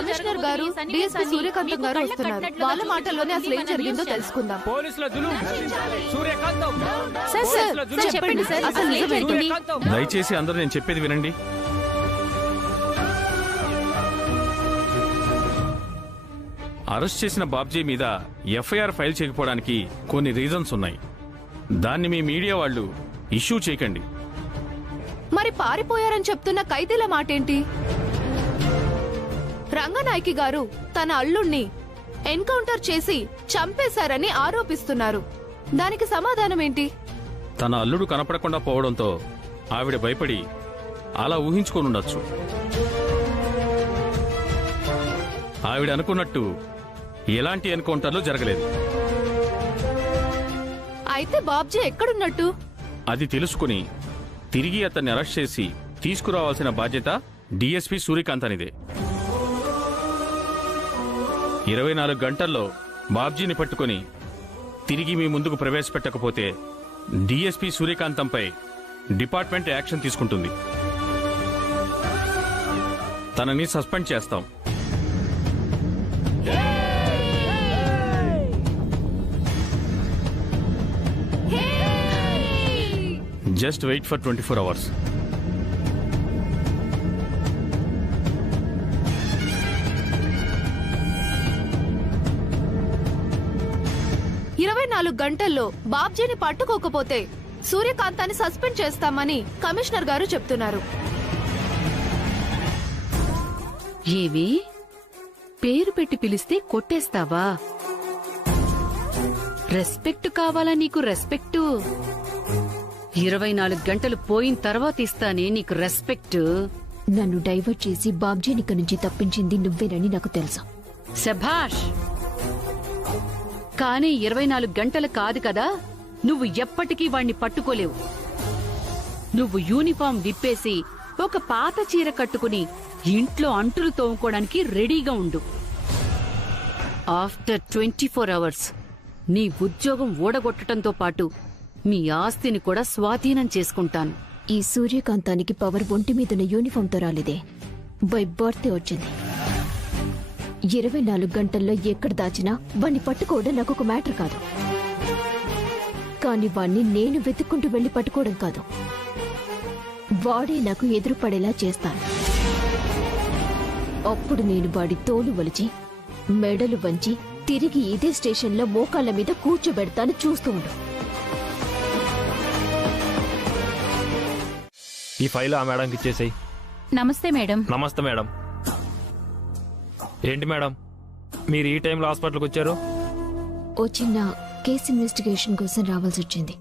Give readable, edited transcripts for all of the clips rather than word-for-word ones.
Commissioner గారు DSP సూర్యకాంతం గారు వస్తున్నారు. వాళ్ళ మాటల్లోనే అసలు ఏం జరిగిందో తెలుసుకుందాం. చెప్పండి సార్, అసలు ఏం జరిగింది? దయచేసి అందరూ నేను చెప్పేది వినండి. అరెస్ట్ చేసిన బాబ్జీ మీద ఎఫ్ఐఆర్ ఫైల్ చేయకపోవడానికి కొన్ని రీజన్స్ ఉన్నాయి. దాన్ని మీ మీడియా వాళ్ళు ఇష్యూ చేయకండి. మరి పారిపోయారని చెప్తున్న ఖైదీల మాటేంటి? రంగనాయకి గారు తన అల్లుణ్ణి ఎన్కౌంటర్ చేసి చంపేశారని ఆరోపిస్తున్నారు. దానికి సమాధానం ఏంటి? తన అల్లుడు కనపడకుండా పోవడంతో ఆవిడ భయపడి అలా ఊహించుకోనుండొచ్చు. ఆవిడ అనుకున్నట్టు ఎలాంటి ఎన్కౌంటర్లు జరగలేదు. అయితే బాబ్జీ ఎక్కడున్నట్టు? అది తెలుసుకుని తిరిగి అతన్ని అరెస్ట్ చేసి తీసుకురావాల్సిన బాధ్యత డిఎస్పీ సూర్యకాంత్ అనిదే. 24 గంటల్లో బాబ్జీని పట్టుకుని తిరిగి మీ ముందుకు ప్రవేశపెట్టకపోతే డిఎస్పీ సూర్యకాంతంపై డిపార్ట్మెంట్ యాక్షన్ తీసుకుంటుంది. తనని సస్పెండ్ చేస్తాం. Just wait for 24 hours. గంటల్లో బాబ్జీని పట్టుకోకపోతే సూర్యకాంతాన్ని సస్పెండ్ చేస్తామని కమిషనర్ గారు చెప్తున్నారు. ఏవి పేరు పెట్టి పిలిస్తే కొట్టేస్తావా? రెస్పెక్ట్ కావాలా నీకు? రెస్పెక్ట్ 24 గంటలు పోయిన తర్వాత ఇస్తానే నీకు రెస్పెక్ట్. నన్ను డైవర్ట్ చేసి బాబ్జీని ఇక్కడి నుంచి తప్పించింది నువ్వేనని నాకు తెలుసు. శభాష్. కానీ 24 గంటలు కాదు కదా, నువ్వు ఎప్పటికీ వాణ్ణి పట్టుకోలేవు. నువ్వు యూనిఫామ్ విప్పేసి ఒక పాత చీర కట్టుకుని ఇంట్లో అంటులు తోముకోవడానికి రెడీగా ఉండు. ఆఫ్టర్ 24 hours నీ ఉద్యోగం ఓడగొట్టడంతో పాటు మీ ఆస్తిని కూడా స్వాధీనం చేసుకుంటాను. ఈ సూర్యకాంతానికి పవర్ ఒంటి మీదున్న యూనిఫామ్తో రాలేదే, బై బర్త్డే వచ్చింది. 24 గంటల్లో ఎక్కడ దాచినా వాణ్ణి పట్టుకోవడం నాకు ఒక మ్యాటర్ కాదు. కాని వాణ్ణి నేను వెతుక్కుంటూ వెళ్లి పట్టుకోవడం కాదు, వాడే నాకు ఎదురుపడేలా చేస్తాను. అప్పుడు నేను వాడి తోలు వలిచి మెడలు వంచి తిరిగి ఇదే స్టేషన్లో మోకాళ్ల మీద కూర్చోబెడతాను. చూస్తూ ఉండు. ఈ ఫైల్ ఆ మేడంకి ఇచ్చేసాయి. నమస్తే మేడం. నమస్తే మేడం. ఏంటి మేడం మీరు ఈ టైంలో హాస్పిటల్కి వచ్చారు? ఓ చిన్న కేసు ఇన్వెస్టిగేషన్ కోసం రావాల్సి వచ్చింది.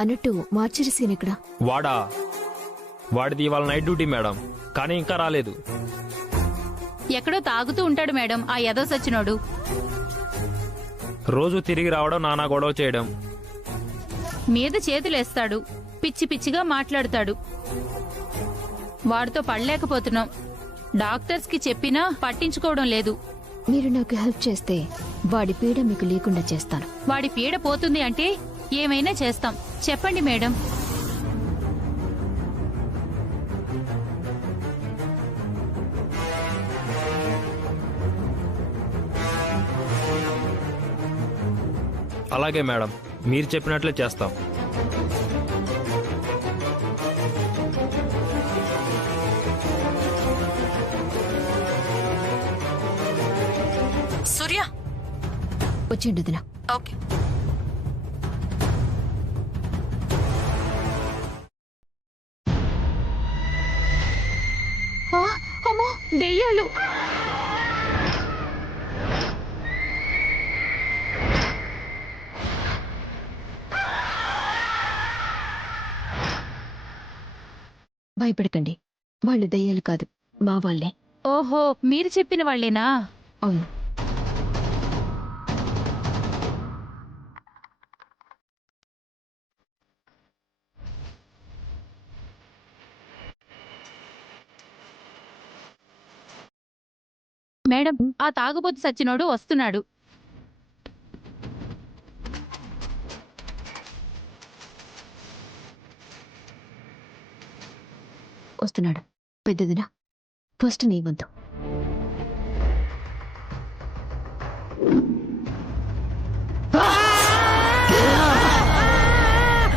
అన్నట్టు మార్చరీ సీన్ ఎక్కడ? వాడిది ఇవాళ నైట్ డ్యూటీ మేడం, కానీ ఇంకా రాలేదు. ఎక్కడో తాగుతూ ఉంటాడు మేడం ఆ యదో సచ్చినోడు. రోజు తిరిగి రావడం, నానా గొడవ చేయడం, మీద చేతులేస్తాడు, పిచ్చి పిచ్చిగా మాట్లాడతాడు. వాడితో పడలేకపోతున్నాం. డాక్టర్స్ కి చెప్పినా పట్టించుకోవడం లేదు. మీరు నాకు హెల్ప్ చేస్తే వాడి పీడ మీకు లేకుండా చేస్తాను. వాడి పీడ పోతుంది అంటే ఏమైనా చేస్తాం. చెప్పండి మేడం. అలాగే మేడం, మీరు చెప్పినట్లే చేస్తాం. సూర్య వచ్చిండు దినా. ఓకే. అమ్మో దెయ్యాలు! భయపడకండి, వాళ్ళు దయ్యాలు కాదు, మా వాళ్లే. ఓహో, మీరు చెప్పిన వాళ్లేనా? అవును. మేడం, ఆ తాగుబోతు సచ్చినోడు వస్తున్నాడు. వస్తున్నాడు. పెద్దదినా, ఫస్ట్ నీ వంతు.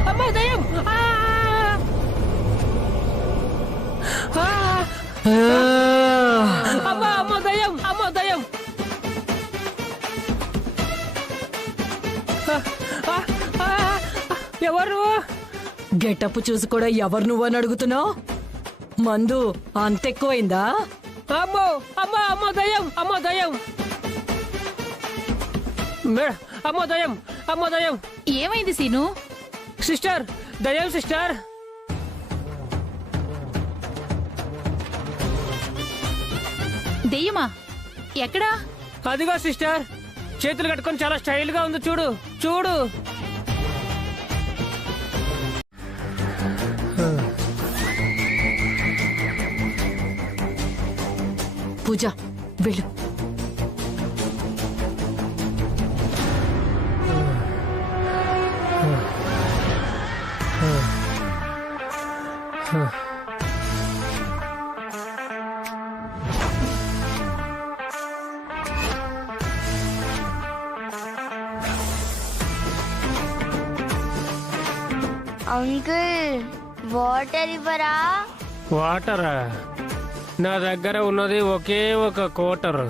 అమ్మో దయ్యం! అమ్మా అమ్మో దయ్యం! అమ్మో దయ్యం! ఎవరు? గెటప్ చూసి కూడా ఎవరు నువ్వని అడుగుతున్నావు? మందు అంతెక్కువైందా? అమ్మో అమ్మా అమ్మో దయ్యం! అమ్మో దయ్యం! అమ్మో దయ్యం! అమ్మో దయ్యం! ఏమైంది సీను? సిస్టర్ దయ్యం సిస్టర్! దెయ్యమా? ఎక్కడా? అదిగో సిస్టర్, చేతులు కట్టుకొని చాలా స్టైల్ గా ఉంది, చూడు చూడు. పూజ వెళ్ళు. అంకుల్ వాటర్ ఇవ్వరా? వాటరా? నా దగ్గర ఉన్నది ఒకే ఒక కోటర్.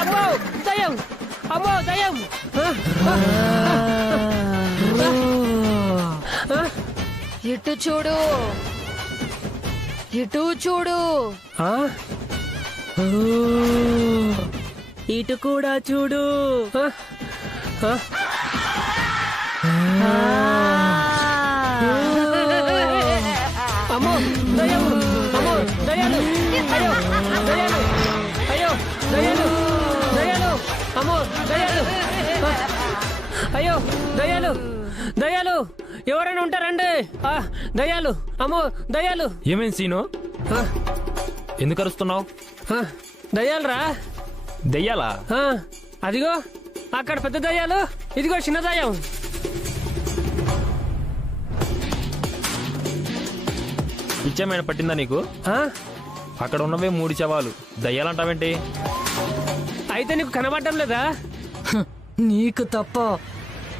అమ్మో దయ్యం! అమ్మో దయ్యం! ఇటు చూడు, ఇటు చూడు. ఇటు కూడా చూడు. అమ్మో దయ్యం! అమ్మో దయ్యాలు! అయ్యో దయ్యాలు! అయ్యో దయ్యాలు! దయ్యాలు! అమ్మో దయ్యాలు! అయ్యో దయ్యాలు! దయ్యాలు! ఎవరైనా ఉంటారండి? దయ్యాలు! అమ్మో దయ్యాలు! ఏమైంది సీను? ఎందుకు అరుస్తున్నావు? దయ్యాలు రా! దెయ్యాలా? అదిగో అక్కడ పెద్ద దయ్యాలు, ఇదిగో చిన్న దయ్యం. పిచ్చేమైనా పట్టిందా నీకు? అక్కడ ఉన్నవే 3 శవాలు, దయ్యాలంటావేంటి? అయితే నీకు కనబడటం లేదా? నీకు తప్ప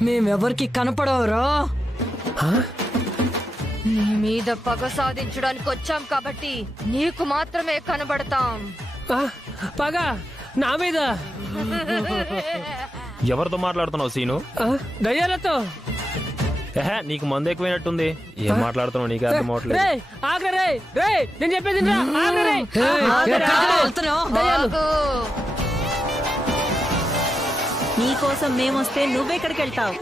మేమెవరికి కనపడవరా? నీ మీద పగ సాధించడానికి వచ్చాం కాబట్టి నీకు మాత్రమే కనబడతాం. పగ నా మీద? ఎవరితో మాట్లాడుతున్నావు సీను? దయ్యాలతో. నీకు మందు ఎక్కువైనట్టుంది. ఏం మాట్లాడుతున్నావు? నీకు అర్థం అవట్లేదు. రేయ్, ఆగ్రా రేయ్! రేయ్, నేను చెప్పేది వినరా? ఆగ్రా రేయ్! దయ్యాలు! నీకోసం మేమొస్తే నువ్వెక్కడికి వెళ్తావు?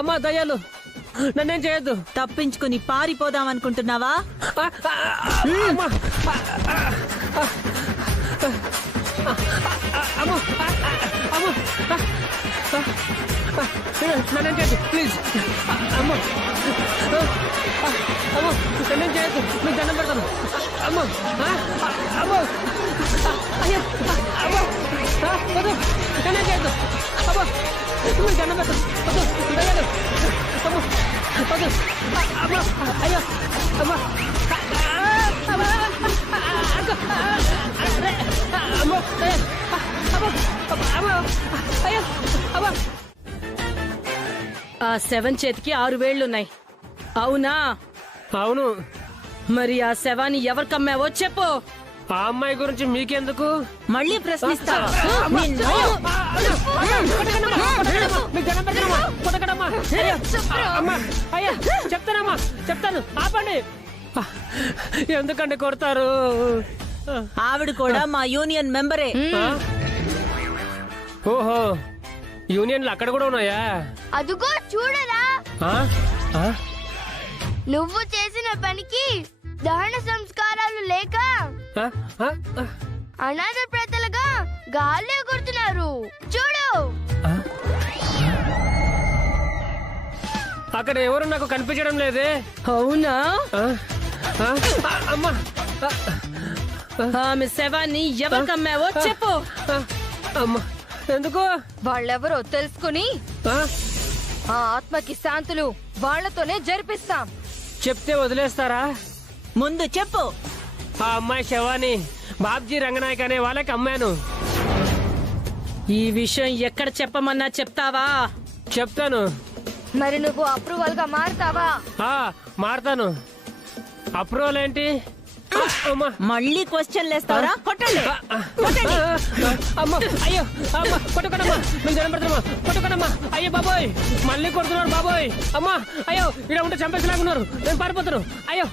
అమ్మా దయ్యాలు, నన్నేం చేయొద్దు. తప్పించుకుని పారిపోదాం అనుకుంటున్నావా? అమ్మా! అమ్మో! అమ్మో! నన్నేం చేయొద్దు ప్లీజ్. అమ్మో! అమ్మో! నన్నేం చేయొద్దు, మీకు దండం పెడతాను. అమ్మో! అమ్మో! అయ్యో! అమ్మో! వద్దు, నన్నేం చేయొద్దు. అమ్మో! మీకు దండం పెడతాను. వద్దు, దయ్యాలు! అమ్మో! వద్దు! అమ్మో! అయ్యో! అమ్మో! అమ్మో! అమ్మో! అమ్మో! అయ్యో! అమ్మో! ఆ 7 చేతికి 6 వేళ్లున్నాయి, అవునా? అవును. మరి ఆ శవాన్ని ఎవరు కమ్మావో చెప్పు. ఆ అమ్మాయి గురించి మీకెందుకు? మళ్ళీ ప్రశ్నిస్తావా? చెప్తానమ్మా, చెప్తాను, ఆపండి. ఎందుకంటే కొడతారు? ఆవిడ కూడా మా యూనియన్ మెంబరే. ఓహో, యూనియన్లు అక్కడ కూడా ఉన్నాయా? అదుగో చూడరా, ఆ? నువ్వు చేసిన పనికి దహన సంస్కారాలు లేక ఆ? ఆ? ఆ? అనాథ ప్రజలుగా గాలి ఎగురుతున్నారు చూడు. అక్కడ ఎవరు నాకు కనిపించడం లేదే. అవునా? ఆ? ఆ? అమ్మా! ఆమె శవాన్ని ఎవరు కమ్మావో చెప్పు. అమ్మా, ఎందుకు? వాళ్ళెవరో తెలుసుకుని ఆ? ఆ ఆత్మకి శాంతులు వాళ్లతోనే జరిపిస్తాం. చెప్తే వదిలేస్తారా? ముందు చెప్పు. ఆ అమ్మాయి శవాన్ని బాబ్జీ రంగనాయక్ అనే వాళ్ళకి అమ్మాను. ఈ విషయం ఎక్కడ చెప్పమన్నా చెప్తావా? చెప్తాను. మరి నువ్వు అప్రూవల్ గా మారుతావా? మారుతాను. అప్రూవల్ ఏంటి? అమ్మా మళ్ళీ క్వశ్చన్ లేస్తావరా? కొట్టండి. అమ్మా, అయ్యో అమ్మా, కొట్టుకోడమ్మా, మీకు దండం పెడతామా, కొట్టుకోడమ్మా. అయ్యో బాబోయ్, మళ్ళీ కొడుతున్నారు బాబోయ్. అమ్మా, అయ్యో ఇక్కడ ఉంటే చంపేసిలాగున్నారు, నేను పారిపోతాను. అయ్యో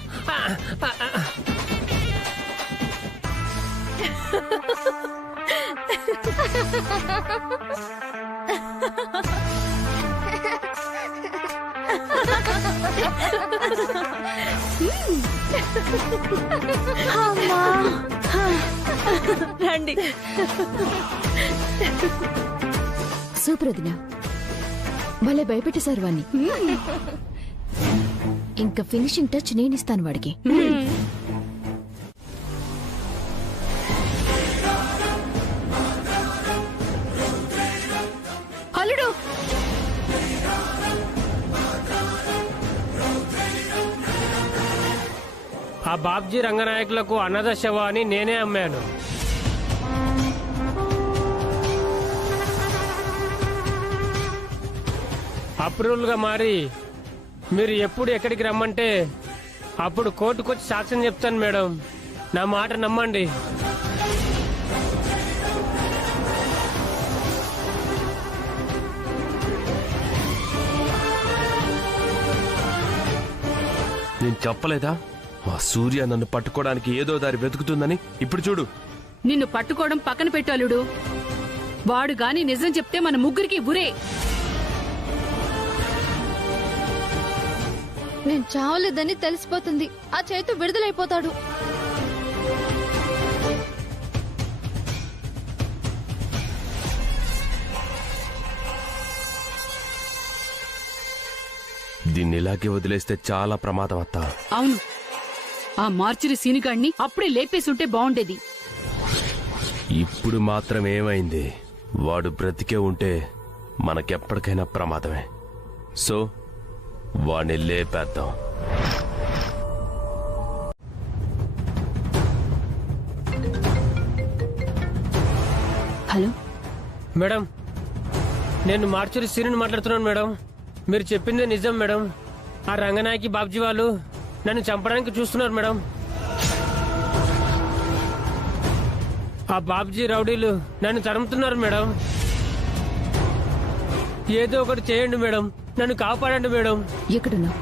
రండి. సూపర్ వదిన, భలే భయపెట్టేశారు వాణ్ణి. ఇంకా ఫినిషింగ్ టచ్ నేనిస్తాను వాడికి. అల్లుడు, ఆ బాబ్జీ రంగనాయకులకు అనాథ శవాన్ని నేనే అమ్మాను. అప్రూవల్ గా మారి మీరు ఎప్పుడు ఎక్కడికి రమ్మంటే అప్పుడు కోర్టుకొచ్చి సాక్ష్యం చెప్తాను మేడం. నా మాట నమ్మండి. నేను చెప్పలేదా మా సూర్య నన్ను పట్టుకోవడానికి ఏదో దారి వెతుకుతుందని? ఇప్పుడు చూడు. నిన్ను పట్టుకోవడం పక్కన పెట్టాలుడు. వాడు గాని నిజం చెప్తే మన ముగ్గురికి ఉరే. నేను చావలేదని తెలిసిపోతుంది. ఆ చేతు విడుదలైపోతాడు. దీన్ని ఇలాగే వదిలేస్తే చాలా ప్రమాదం అత్త. అవును, ఆ మార్చిరి సీనుగాడిని అప్పుడే లేపేసుంటే బాగుండేది. ఇప్పుడు మాత్రం ఏమైంది? వాడు బ్రతికే ఉంటే మనకెప్పటికైనా ప్రమాదమే. సో వాడిని లేపేద్దాం. హలో మేడం, నేను మార్చురి సీనుని మాట్లాడుతున్నాను మేడం. మీరు చెప్పిందే నిజం మేడం. ఆ రంగనాయకి బాబ్జీ వాళ్ళు నన్ను చంపడానికి చూస్తున్నారు మేడం. ఆ బాబ్జీ రౌడీలు నన్ను తరుముతున్నారు మేడం. ఏదో ఒకటి చేయండి మేడం, నన్ను కాపాడండి మేడం. ఎక్కడున్నావు?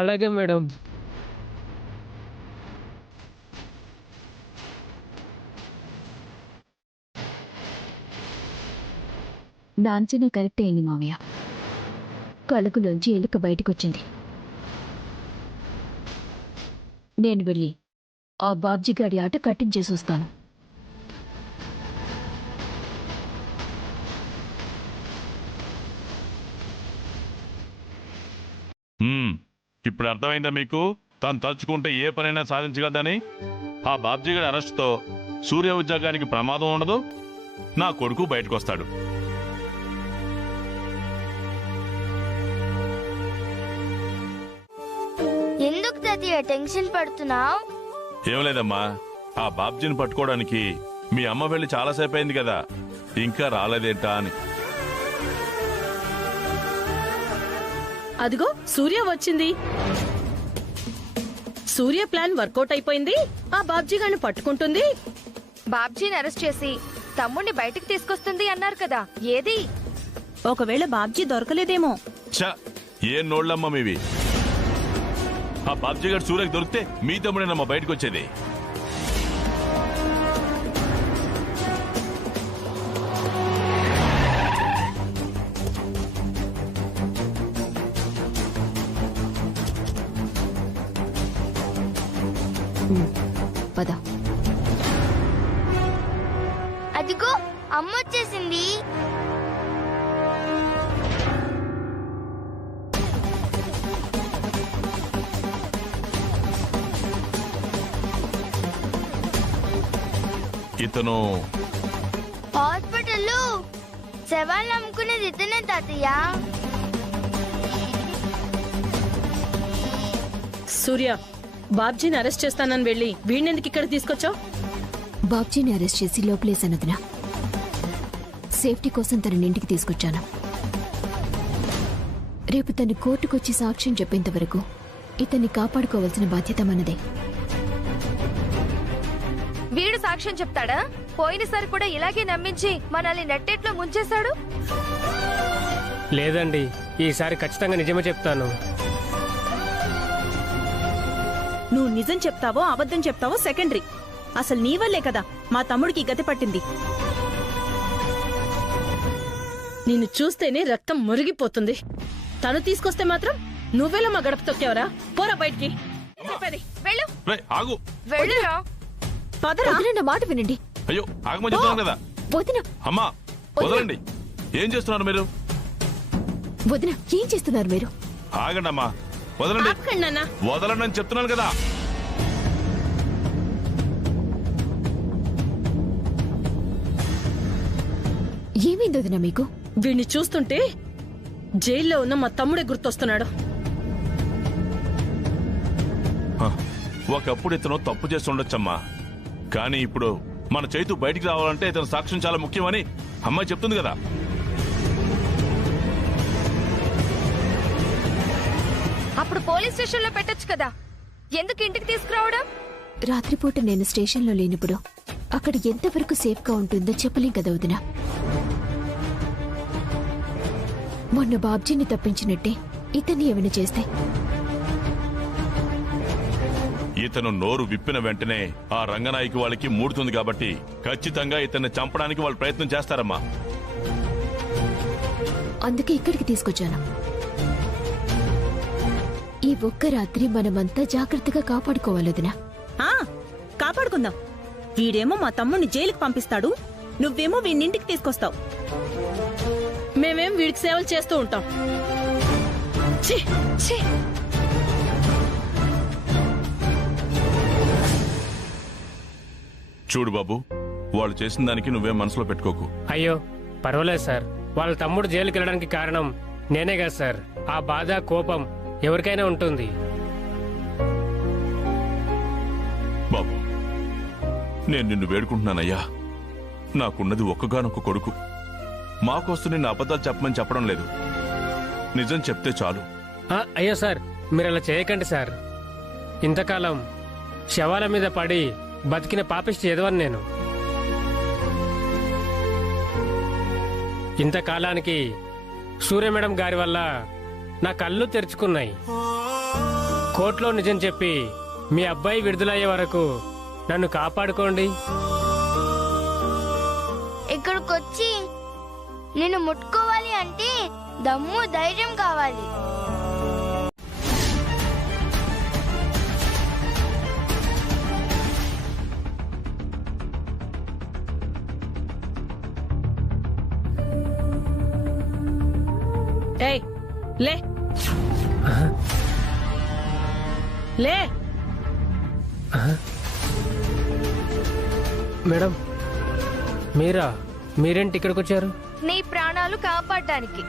అలాగే మేడం. నా అంచనా కరెక్ట్ అయింది మామయ్య. కలుగులోంచి ఎలుక బయటకొచ్చింది. నేను వెళ్ళి ఆ బాబ్జీ గాడి ఆట కట్టించేసి వస్తాను. ఇప్పుడు అర్థమైందా మీకు? తను తలుచుకుంటే ఏ పనైనా సాధించగలదని. ఆ బాబ్జీ గారి అరెస్ట్తో సూర్య ఉద్యోగానికి ప్రమాదం ఉండదు, నా కొడుకు బయటకు వస్తాడు. ఎందుకు తాతయ్య టెన్షన్ పడుతున్నావు? ఏం లేదమ్మా, ఆ బాబ్జీని పట్టుకోవడానికి మీ అమ్మ వెళ్ళి చాలాసేపు అయింది కదా, ఇంకా రాలేదేంటా అని. అదిగో సూర్య వచ్చింది. సూర్య ప్లాన్ వర్కౌట్ అయిపోయింది. ఆ బాబ్జీ గారిని పట్టుకుంటుంది. బాబ్జీని అరెస్ట్ చేసి తమ్ముడిని బయటికి తీసుకొస్తుంది అన్నారు కదా, ఏది? ఒకవేళ బాబ్జీ దొరకలేదేమో. ఛ, ఏ నోళ్ళమ్మా మీవి? ఆ బాబ్జీ గారు సూర్యకి దొరికితే మీ తమ్ముడేనమ్మా బయటకు వచ్చేది. పద. అదిగో అమ్మ వచ్చేసింది. ఇతను హాస్పిటల్లో శవాలు నమ్ముకునేది ఇతనే తాతయ్య. సూర్య, బాబ్జీని అరెస్ట్ చేస్తానని వెళ్ళి వీణెందుకు ఇక్కడ తీసుకొచ్చావు? బాబ్జీని అరెస్ట్ చేసి లోపలేసాను వదినా. సేఫ్టీ కోసం తనని ఇంటికి తీసుకొచ్చాను. రేపు తను కోర్టుకొచ్చి సాక్ష్యం చెప్పేంత వరకు ఇతన్ని కాపాడుకోవాల్సిన బాధ్యత మనదే. వీడు సాక్ష్యం చెప్తాడా? పోయినసారి కూడా ఇలాగే నమ్మించి మనల్ని నెట్టేట్లో ముంచేశాడు. లేదండి, ఈసారి ఖచ్చితంగా నిజమే చెప్తాను. నువ్వు నిజం చెప్తావో అబద్ధం చెప్తావో సెకండరీ. అసలు నీ వల్లే కదా మా తమ్ముడికి గతి పట్టింది. నిన్ను చూస్తేనే రక్తం మురిగిపోతుంది. తను తీసుకొస్తే మాత్రం నువ్వెలా మా గడప తొక్కేవరా? పోరా బయటికి. చెప్పేది వెళ్ళు, రేయ్, ఆగు. వెళ్ళురా. పదరా. వదినా, నా మాట వినండి. అయ్యో ఆగమని చెప్తున్నాను కదా. వదినా, అమ్మా వదలండి. ఏం చేస్తున్నారు మీరు? వదినా, ఏం చేస్తున్నారు మీరు? ఆగండి అమ్మా, వదలండి. ఆపకండి నాన్న. వదలండి అని చెప్తున్నాను కదా. ఏమైంది వదినా మీకు? వీణ్ణి చూస్తుంటే జైల్లో ఉన్న మా తమ్ముడే గుర్తొస్తున్నాడు. హ, ఒకప్పుడు ఇతను తప్పు చేసి ఉండొచ్చమ్మా, కానీ ఇప్పుడు మన చైతు బయటికి రావాలంటే ఇతను సాక్ష్యం చాలా ముఖ్యమని అమ్మాయి చెప్తుంది కదా. అప్పుడు పోలీస్ స్టేషన్ లో పెట్టొచ్చు కదా, ఎందుకు ఇంటికి తీసుకురావడం? రాత్రిపూట నేను స్టేషన్లో లేనప్పుడు అక్కడ ఎంతవరకు సేఫ్గా ఉంటుందో చెప్పలేం కదా వదినా. మొన్న బాబ్జీని తప్పించినట్టే ఇతన్ని ఏమైనా చేస్తే ఇతను నోరు విప్పిన వెంటనే ఆ రంగనాయకి వాళ్ళకి మూడుతుంది కాబట్టి ఖచ్చితంగా ఇతన్ని చంపడానికి వాళ్ళు ప్రయత్నం చేస్తారమ్మా. అందుకే ఇక్కడికి తీసుకొచ్చాను. ఈ ఒక్క రాత్రి మనమంతా జాగ్రత్తగా కాపాడుకోవాలి వదినా. కాపాడుకుందాం. వీడేమో మా తమ్ముడిని జైలుకి పంపిస్తాడు, నువ్వేమో వీడినింటికి తీసుకొస్తావు. మేమేం వీడికి సేవలు చేస్తూ ఉంటాం. ఛీ, ఛీ. చూడు బాబు, వాళ్ళు చేసిన దానికి నువ్వేం మనసులో పెట్టుకోకు. అయ్యో పర్వాలేదు సార్, వాళ్ళ తమ్ముడు జైలుకి వెళ్ళడానికి కారణం నేనే కదా సార్. ఆ బాధ కోపం ఎవరికైనా ఉంటుంది. బాబు, నేను నిన్ను వేడుకుంటున్నానయ్యా. నాకున్నది ఒక్కగానొక్క కొడుకు. మాకోసం నిన్ను అబద్ధాలు చెప్పమని చెప్పడం లేదు, నిజం చెప్తే చాలు. అయ్యో సార్, మీరు అలా చేయకండి సార్. ఇంతకాలం శవాల మీద పడి బతికిన పాపిష్టి ఎదవని నేను. ఇంతకాలానికి సూర్య మేడం గారి వల్ల నా కళ్ళు తెరుచుకున్నాయి. కోర్టులో నిజం చెప్పి మీ అబ్బాయి విడుదలయ్యే వరకు నన్ను కాపాడుకోండి. ఇక్కడికొచ్చి నిన్ను ముట్టుకోవాలి అంటే దమ్ము ధైర్యం కావాలి. ఏయ్, లే లే. మేడం, మీరేంటి ఇక్కడికి వచ్చారు? నీ ప్రాణాలు కాపాడడానికి.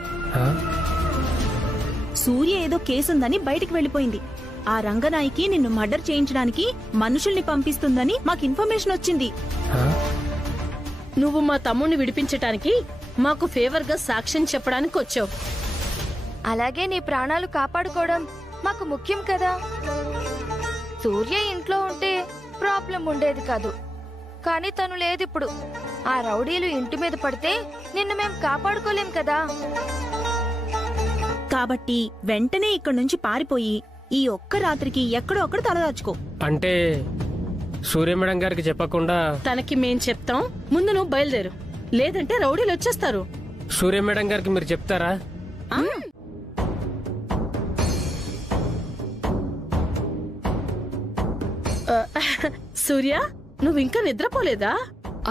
సూర్య ఏదో కేసుందని బయటికి వెళ్లిపోయింది. ఆ రంగనాయికి నిన్ను మర్డర్ చేయించడానికి మనుషుల్ని పంపిస్తుందని మాకు ఇన్ఫర్మేషన్ వచ్చింది. నువ్వు మా తమ్ముడిని విడిపించటానికి మాకు ఫేవర్ గా సాక్ష్యం చెప్పడానికి వచ్చావు. అలాగే నీ ప్రాణాలు కాపాడుకోవడం మాకు ముఖ్యం కదా. సూర్య ఇంట్లో ఉంటే ప్రాబ్లం ఉండేది కాదు, కానీ తను లేదిప్పుడు. ఆ రౌడీలు ఇంటి మీద పడితే నిన్ను మేం కాపాడుకోలేం కదా. కాబట్టి వెంటనే ఇక్కడి నుంచి పారిపోయి ఈ ఒక్క రాత్రికి ఎక్కడో అక్కడ తలదాచుకో. అంటే సూర్య మేడం గారికి చెప్పకుండా? తనకి మేం చెప్తాం, ముందు నువ్వు బయలుదేరు, లేదంటే రౌడీలు వచ్చేస్తారు. సూర్య మేడం గారికి మీరు చెప్తారా? సూర్య, నువ్వు ఇంకా నిద్రపోలేదా?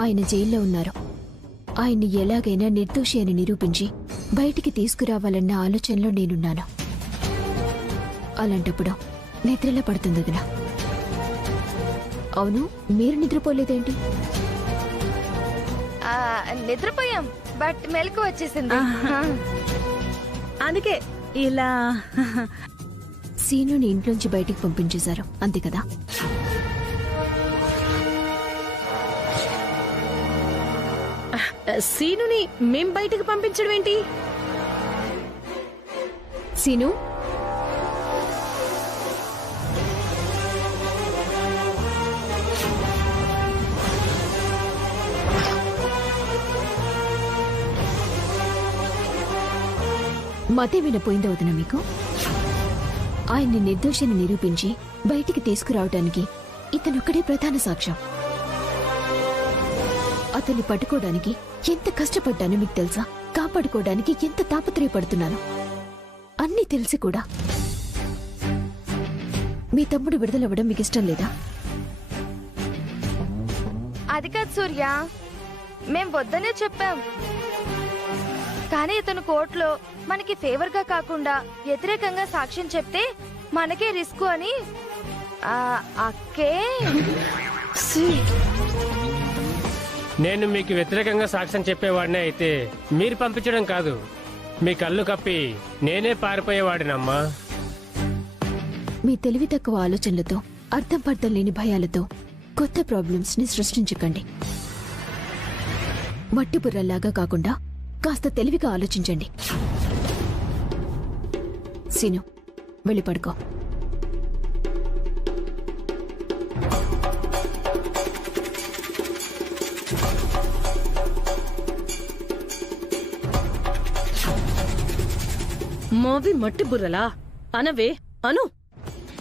ఆయన జైల్లో ఉన్నారు. ఆయన్ని ఎలాగైనా నిర్దోషి అని నిరూపించి బయటికి తీసుకురావాలన్న ఆలోచనలో నేనున్నాను. అలాంటప్పుడు నిద్రలా పడుతుంది వదినా. అవును, మీరు నిద్రపోలేదేంటి? నిద్రపోయాం, బట్ మెలకు వచ్చేసింది. అందుకే ఇలా సీనుని ఇంట్లోంచి బయటికి పంపించేశారు అంతే కదా? సీనుని మేం బయటకు పంపించడం ఏంటి? సీను, మతేమైనా పోయిందా వదిన మీకు? ఆయన్ని నిర్దోషిని నిరూపించి బయటికి తీసుకురావడానికి ఇతనొక్కడే ప్రధాన సాక్ష్యం. అతన్ని పట్టుకోవడానికి ఎంత కష్టపడ్డానో మీకు తెలుసా? కాపాడుకోవడానికి ఎంత తాపత్రయపడుతున్నాను అన్నీ తెలిసి కూడా మీ తమ్ముడు విడుదలవ్వడం మీకు ఇష్టం లేదా? అది కాదు సూర్య, మేం వద్దనే చెప్పాం. కానీ ఇతను కోర్టులో మనకి ఫేవర్ గా కాకుండా వ్యతిరేకంగా సాక్ష్యం చెప్తే మనకే రిస్క్ అని అక్కే. నేను మీకు వ్యతిరేకంగా సాక్ష్యం చెప్పేవాడినే అయితే మీరు పంపించడం కాదు, మీ కళ్ళు కప్పి నేనే పారిపోయేవాడినమ్మా. మీ తెలివి తక్కువ ఆలోచనలతో, అర్థం పర్థం లేని భయాలతో కొత్త ప్రాబ్లమ్స్ ని సృష్టించకండి. మట్టి బుర్రల్లాగా కాకుండా కాస్త తెలివిగా ఆలోచించండి. సీను, వెళ్ళి పడుకో. మావి మట్టి బుర్రలా అనవే అను.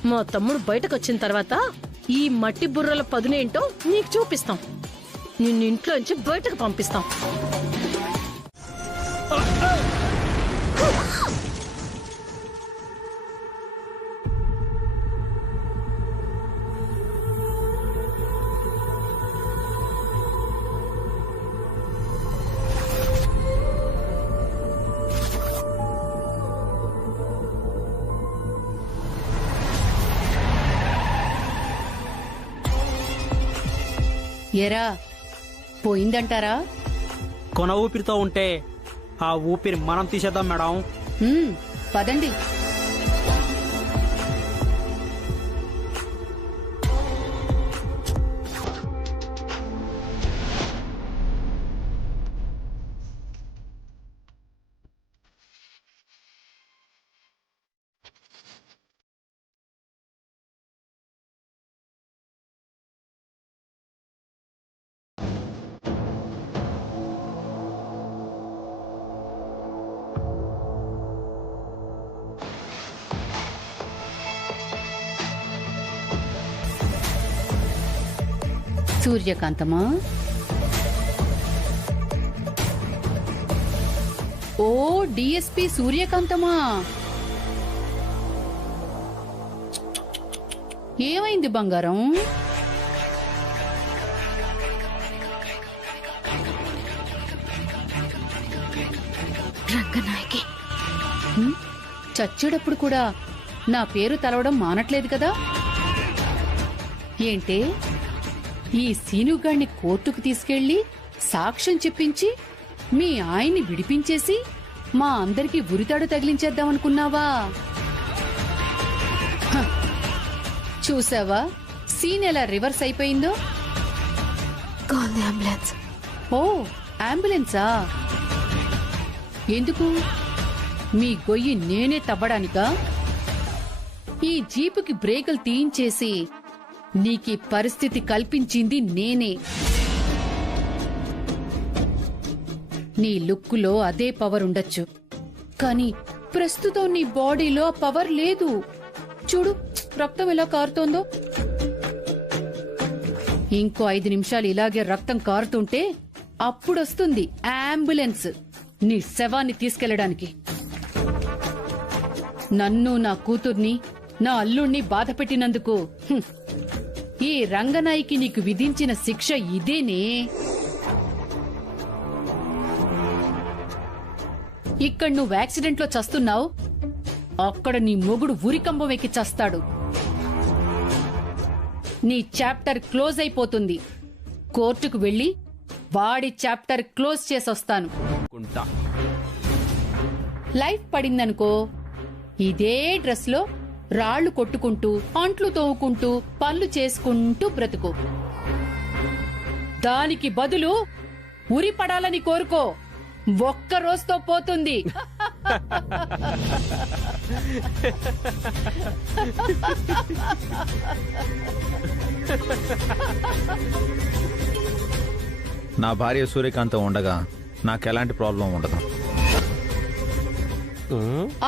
మా తమ్ముడు బయటకు వచ్చిన తర్వాత ఈ మట్టి బుర్రల పదునేంటో నీకు చూపిస్తాం. నిన్ను ఇంట్లోంచి బయటకు పంపిస్తాం. ఎరా పోయిందంటారా? కొన ఊపిరితో ఉంటే ఆ ఊపిరి మనం తీసేద్దాం మేడం. పదండి. సూర్యకాంతమా? ఓ డిఎస్పి సూర్యకాంతమా, ఏమైంది బంగారం? రంగనాయకి చచ్చేటప్పుడు కూడా నా పేరు తలవడం మానట్లేదు కదా? ఏంటే, ఈ సీనుగాడిని కోర్టుకు తీసుకెళ్లి సాక్ష్యం చెప్పించి మీ ఆయన్ని విడిపించేసి మా అందరికీ ఉరితాడు తగిలించేద్దామనుకున్నావా? చూసావా సీన్ ఎలా రివర్స్ అయిపోయిందో? ఓ, అంబులెన్సా? ఎందుకు? మీ గొయ్యి నేనే తవ్వడానికా? ఈ జీపుకి బ్రేకులు తీయించేసి నీకీ పరిస్థితి కల్పించింది నేనే. నీ లుక్కులో అదే పవర్ ఉండొచ్చు, కానీ ప్రస్తుతం నీ బాడీలో ఆ పవర్ లేదు. చూడు, రక్తం ఎలా కారుతోందో. ఇంకో 5 నిమిషాలు ఇలాగే రక్తం కారుతుంటే అప్పుడొస్తుంది అంబులెన్స్ నీ శవాన్ని తీసుకెళ్లడానికి. నన్ను, నా కూతుర్ని, నా అల్లుణ్ణి బాధ పెట్టినందుకు ఈ రంగనాయికి నీకు విధించిన శిక్ష ఇదేనే. ఇక్కడ నువ్వు యాక్సిడెంట్లో చస్తున్నావు, అక్కడ నీ మొగుడు ఉరికంబం ఎక్కి చస్తాడు. నీ చాప్టర్ క్లోజ్ అయిపోతుంది. కోర్టుకు వెళ్లి వాడి చాప్టర్ క్లోజ్ చేసొస్తాను. లైఫ్ పడిందనుకో, ఇదే డ్రెస్ లో రాళ్లు కొట్టుకుంటూ, అంట్లు తోవుకుంటూ, పనులు చేసుకుంటూ బ్రతుకు. దానికి బదులు ఉరి పడాలని కోరుకో, ఒక్క రోజుతో పోతుంది. నా భార్య సూర్యకాంతం ఉండగా నాకెలాంటి ప్రాబ్లం ఉండదు.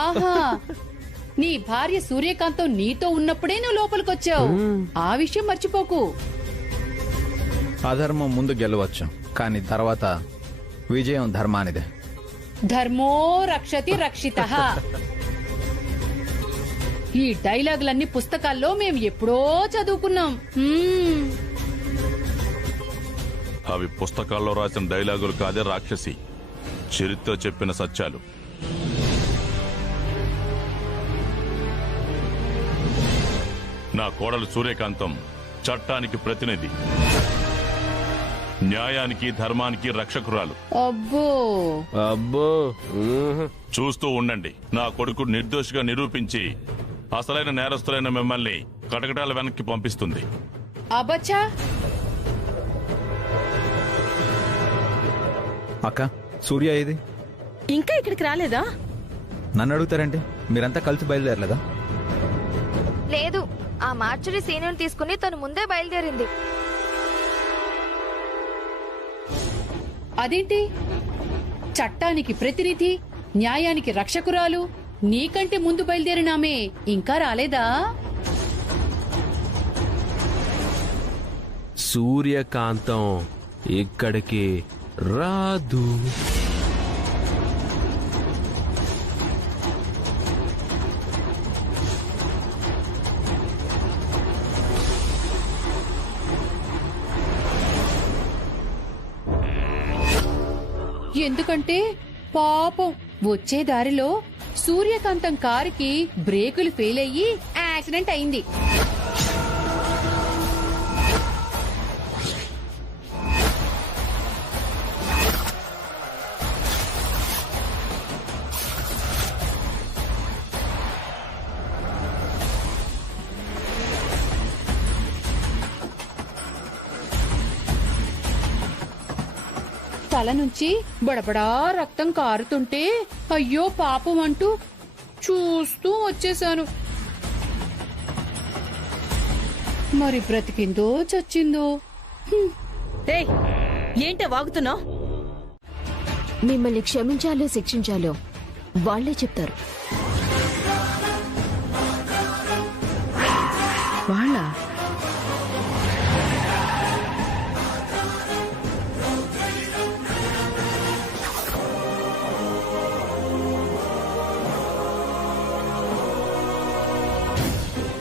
ఆహా, నీ భార్య సూర్యకాంతం నీతో ఉన్నప్పుడే నువ్వు లోపలికొచ్చావు. ఆ విషయం మర్చిపోకు. అధర్మం ముందు గెలవచ్చు, కానీ తర్వాత విజయం ధర్మానిదే. ధర్మో రక్షతి రక్షితః. ఈ డైలాగులన్నీ పుస్తకాల్లో మేము ఎప్పుడో చదువుకున్నాం. అవి పుస్తకాల్లో రాసిన డైలాగులు కాదే రాక్షసి, చరిత్ర చెప్పిన సత్యాలు. నా కోడలు సూర్యకాంతం చట్టానికి ప్రతినిధి, న్యాయానికి ధర్మానికి రక్షకురాలు. అబ్బో అబ్బో, చూస్తూ ఉండండి, నా కొడుకు నిర్దోషిగా నిరూపించి అసలైన నేరస్తులైన మిమ్మల్ని కటకటాల వెనక్కి పంపిస్తుంది. అబచ్చా, అక్క, సూర్య ఇది ఇంకా ఇక్కడికి రాలేదా? నన్ను అడుగుతారండి, మీరంతా కలిసి బయలుదేరలేదా? లేదు, ఆ మార్చురి సీనియర్ తీసుకుని తను ముందే బయలుదేరింది. అదేంటి? చట్టానికి ప్రతినిధి, న్యాయానికి రక్షకురాలు, నీకంటే ముందు బయలుదేరినామే ఇంకా రాలేదా? సూర్యకాంతం ఇక్కడికి రాదు. ఎందుకంటే పాపం వచ్చే దారిలో సూర్యకాంతం కారుకి బ్రేకులు ఫెయిల్ అయ్యి యాక్సిడెంట్ అయింది. తల నుంచి బడబడా రక్తం కారుతుంటే అయ్యో పాపం అంటూ చూస్తూ వచ్చేశాను. మరి బ్రతికిందో చచ్చిందో. ఏంటో వాగుతున్నావు? మిమ్మల్ని క్షమించాలో శిక్షించాలో వాళ్లే చెప్తారు. వాళ్ళ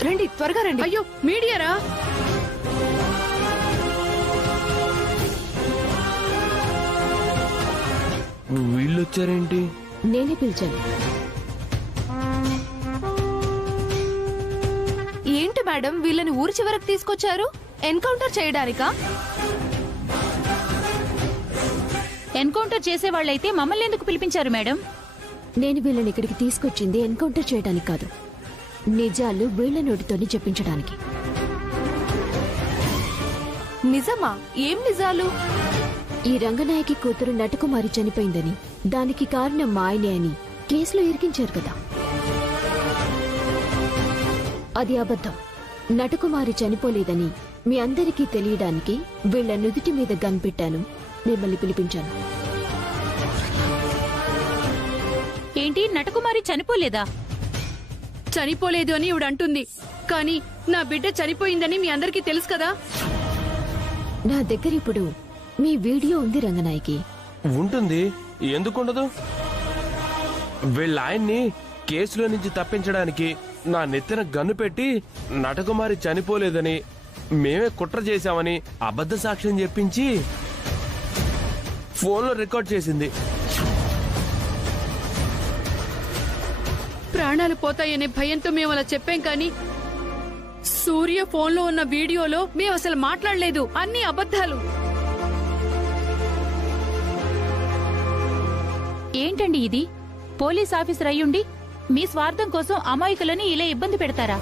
రండి, త్వరగా రండి. అయ్యో, మీడియారా? వీళ్ళొచ్చారేంటి? నేనే పిలిచాను. ఏంటి మేడం, వీళ్ళని ఊరి చివరకు తీసుకొచ్చారు? ఎన్కౌంటర్ చేయడానికా? ఎన్కౌంటర్ చేసేవాళ్ళైతే మమ్మల్ని ఎందుకు పిలిపించారు మేడం? నేను వీళ్ళని ఇక్కడికి తీసుకొచ్చింది ఎన్కౌంటర్ చేయడానికి కాదు, నిజాలు వీళ్ల నోటితోనే చెప్పించడానికి. నిజమా? ఏం నిజాలు? ఈ రంగనాయకి కూతురు నటకుమారి చనిపోయిందని, దానికి కారణం మా ఆయనే అని కేసులో ఇరికించారు కదా. అది అబద్ధం. నటకుమారి చనిపోలేదని మీ అందరికీ తెలియడానికి వీళ్ల నుదుటి మీద గన్ పెట్టాను, మిమ్మల్ని పిలిపించాను. ఏంటి, నటకుమారి చనిపోలేదా? చనిపోలేదు అని ఇవిడ అంటుంది, కానీ నా బిడ్డ చనిపోయిందని మీ అందరికీ తెలుసు కదా. నా దగ్గర ఇప్పుడు మీ వీడియో ఉంది రంగనాయకి. ఉంటుంది, ఎందుకుండదు? వీళ్ళ ఆయన్ని కేసులో నుంచి తప్పించడానికి నా నెత్తిన గన్ను పెట్టి నటకుమారి చనిపోలేదని, మేమే కుట్ర చేశామని అబద్ధ సాక్ష్యం చెప్పించి ఫోన్లో రికార్డ్ చేసింది. ప్రాణాలు పోతాయనే భయంతో మేము అలా చెప్పాం, కానీ సూర్య ఫోన్లో ఉన్న వీడియోలో మేము అసలు మాట్లాడలేదు, అన్ని అబద్ధాలు. ఏంటండి ఇది? పోలీస్ ఆఫీసర్ అయ్యుండి మీ స్వార్థం కోసం అమాయకులని ఇలా ఇబ్బంది పెడతారా?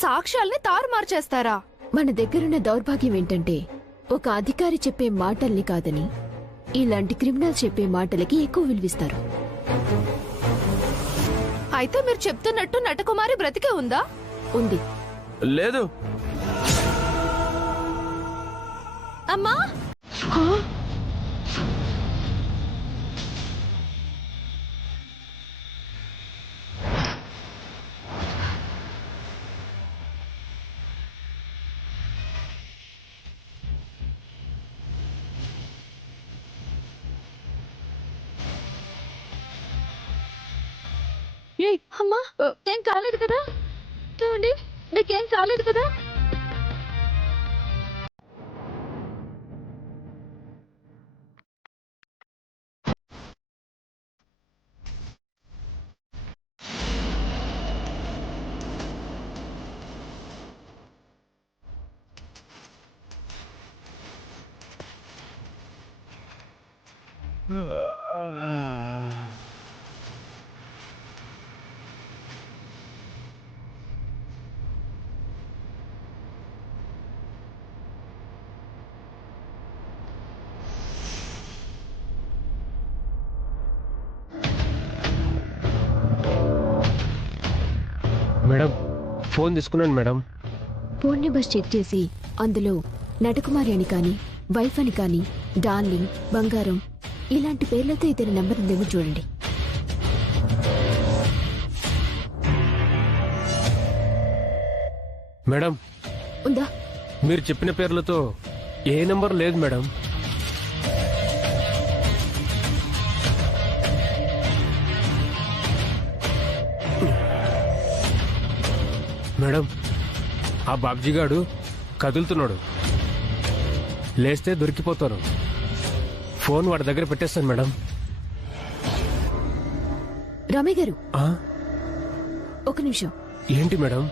సాక్ష్యాల్ని తారుమారు చేస్తారా? మన దగ్గరున్న దౌర్భాగ్యం ఏంటంటే ఒక అధికారి చెప్పే మాటల్ని కాదని ఇలాంటి క్రిమినల్ చెప్పే మాటలకి ఎక్కువ విలువిస్తారు. అయితే మీరు చెప్తున్నట్టు నటకుమారి బ్రతికే ఉందా? ఉంది. లేదు. అమ్మా, అమ్మా, ఏం కాలేదు కదా? చూడండి, నీకేం కాలేదు కదా? మేడం, ఫోన్ తీసుకున్నాను మేడం. ఫోన్ నెంబర్ చెక్ చేసి అందులో నటకుమారి అని కానీ, వైఫ్ అని కానీ, డార్లింగ్, బంగారం ఇలాంటి పేర్లతో ఇతని నెంబర్ ఉందేమో చూడండి. మేడం, ఉందా? మీరు చెప్పిన పేర్లతో ఏ నెంబర్ లేదు మేడం. మేడం, ఆ బాబ్జీ గాడు కదులుతున్నాడు. లేస్తే దొరికిపోతారు. ఫోన్ వాడి దగ్గర పెట్టేస్తాను మేడం. రమయ్య గారు, ఆ? ఒక నిమిషం. ఏంటి మేడం?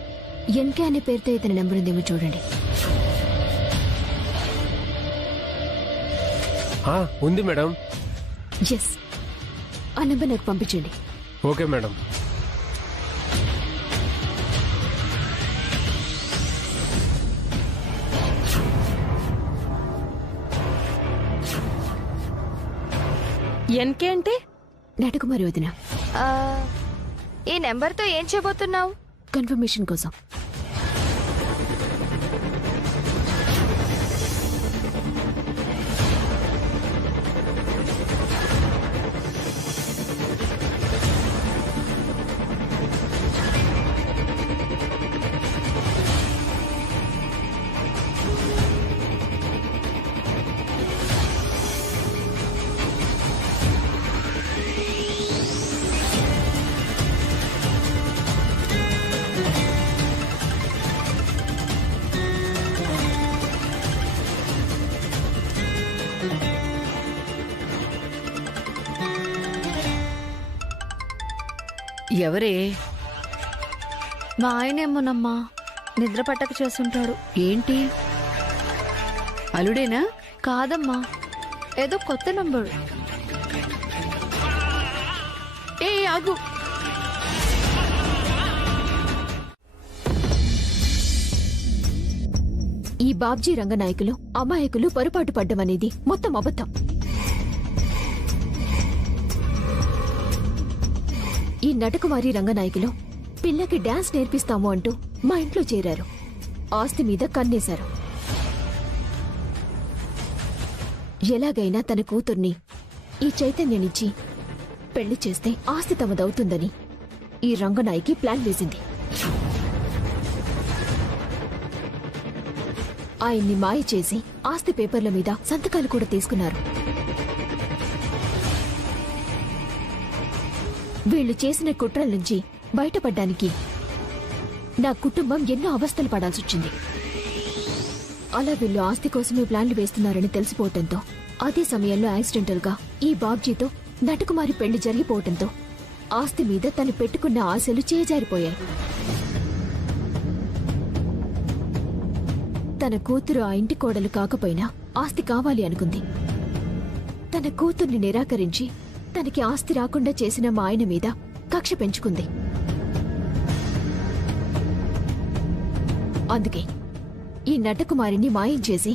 ఎన్కే అనే పేరుతో ఇతని నెంబర్ ఉందేమో చూడండి. ఉంది మేడం. ఎస్, ఆ నెంబర్ నాకు పంపించండి. Okay madam. ఎన్కే అంటే? నటకుమారి వదిన. ఈ నెంబర్తో ఏం చేయబోతున్నావు? కన్ఫర్మేషన్ కోసం. ఎవరే? మా ఆయనేమోనమ్మా, నిద్ర పట్టక చేస్తుంటాడు. ఏంటి, అలుడేనా? కాదమ్మా, ఏదో కొత్త నంబర్. ఆగు. ఈ బాబ్జీ రంగనాయకులు అమాయకులు పొరపాటు పడ్డమనేది మొత్తం అబద్ధం. ఈ నటకుమారి రంగనాయకులు పిల్లకి డాన్స్ నేర్పిస్తాము అంటూ మా ఇంట్లో చేరారు. ఆస్తి మీద కన్నేశారు. ఎలాగైనా తన కూతుర్ని ఈ చైతన్యనిచ్చి పెళ్లి చేస్తే ఆస్తి తమదవుతుందని ఈ రంగనాయకి ప్లాన్ వేసింది. ఆయన్ని మాయ చేసి ఆస్తి పేపర్ల మీద సంతకాలు కూడా తీసుకున్నారు. వీళ్లు చేసిన కుట్రల నుంచి బయటపడ్డానికి నా కుటుంబం ఎన్నో అవస్థలు పడాల్సొచ్చింది. అలా వీళ్ళు ఆస్తి కోసమే ప్లాన్లు వేస్తున్నారని తెలిసిపోవటంతో, అదే సమయంలో యాక్సిడెంటల్ గా ఈ బాబ్జీతో నటకుమారి పెళ్లి జరిగిపోవటంతో ఆస్తి మీద తను పెట్టుకున్న ఆశలు చేజారిపోయాయి. తన కూతురు ఆ ఇంటి కోడలు కాకపోయినా ఆస్తి కావాలి అనుకుంది. తన కూతుర్ని నిరాకరించి తనకి ఆస్తి రాకుండా చేసిన మా ఆయన మీద కక్ష పెంచుకుంది. అందుకే ఈ నటకుమారిని మాయం చేసి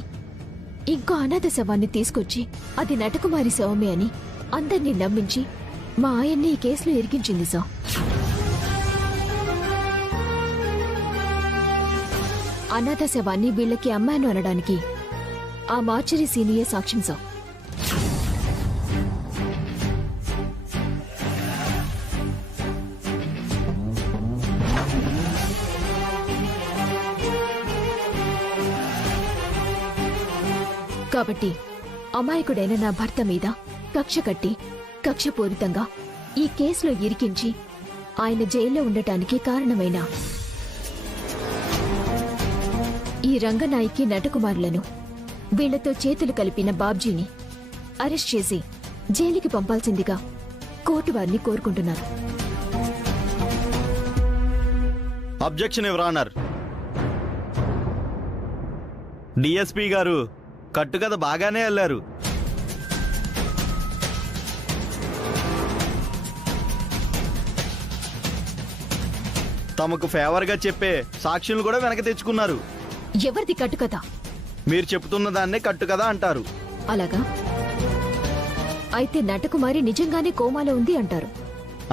ఇంకో అనాథ శవాన్ని తీసుకొచ్చి అది నటకుమారి శవమే అని అందర్నీ నమ్మించి మా ఆయన్ని ఈ కేసులో ఇరికించింది సార్. అనాథ శవాన్ని వీళ్ళకి అమ్మాను అనడానికి ఆ మార్చరీ సీనియే సాక్ష్యం సార్. కాబట్టి అమాయకుడైన నా భర్త మీద కక్ష కట్టి కక్షపూరితంగా ఈ కేసులో ఇరికించి ఆయన జైల్లో ఉండటానికి కారణమైన ఈ రంగనాయకి నటకుమారులను వీళ్లతో చేతులు కలిపిన బాబ్జీని అరెస్ట్ చేసి జైలుకి పంపాల్సిందిగా కోర్టు వారిని కోరుకుంటున్నారు. Objection your honour. డిఎస్పీ గారు కట్టుకథ బాగానే అల్లారు. తమకు ఫేవర్గా చెప్పే సాక్షులు కూడా వెనక తెచ్చుకున్నారు. ఎవరిది కట్టుకథ? మీరు చెప్తున్న దాన్నే కట్టుకథ అంటారు. అలాగా? అయితే నటకుమారి నిజంగానే కోమాలో ఉంది అంటారు.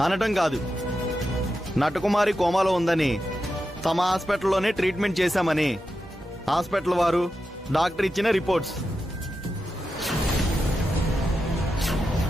అనటం కాదు, నటకుమారి కోమాలో ఉందని తమ హాస్పిటల్లోనే ట్రీట్మెంట్ చేశామని హాస్పిటల్ వారు డాక్టర్ ఇచ్చిన రిపోర్ట్స్